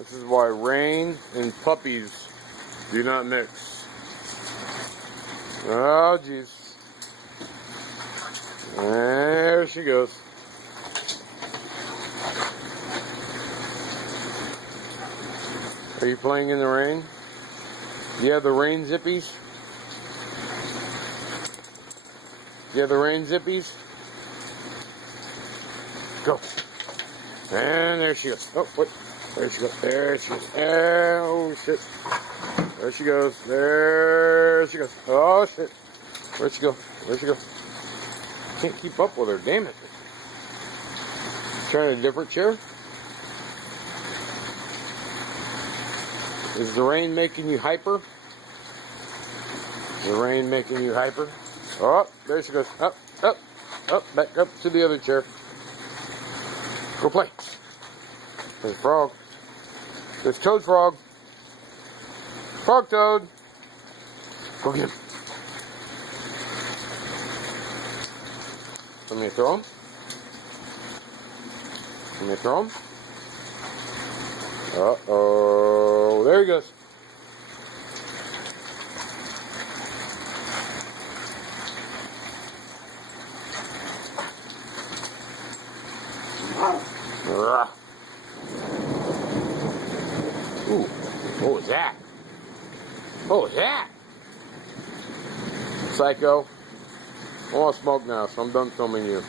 This is why rain and puppies do not mix. Oh, jeez. There she goes. Are you playing in the rain? Do you have the rain zippies? Do you have the rain zippies? Go. And there she goes. Oh, wait. There she goes. There she goes. Oh, shit. There she goes. There she goes. Oh, shit. Where'd she go? Where'd she go? Can't keep up with her. Damn it. Trying a different chair? Is the rain making you hyper? Is the rain making you hyper? Oh, there she goes. Up, up, up, back up to the other chair. Go play. There's a frog. There's Toad Frog. Frog Toad. Go get him. Want me to throw him? Want me to throw him? Uh-oh. There he goes. Ooh, what was that? What was that? Psycho. I want to smoke now, so I'm done filming you.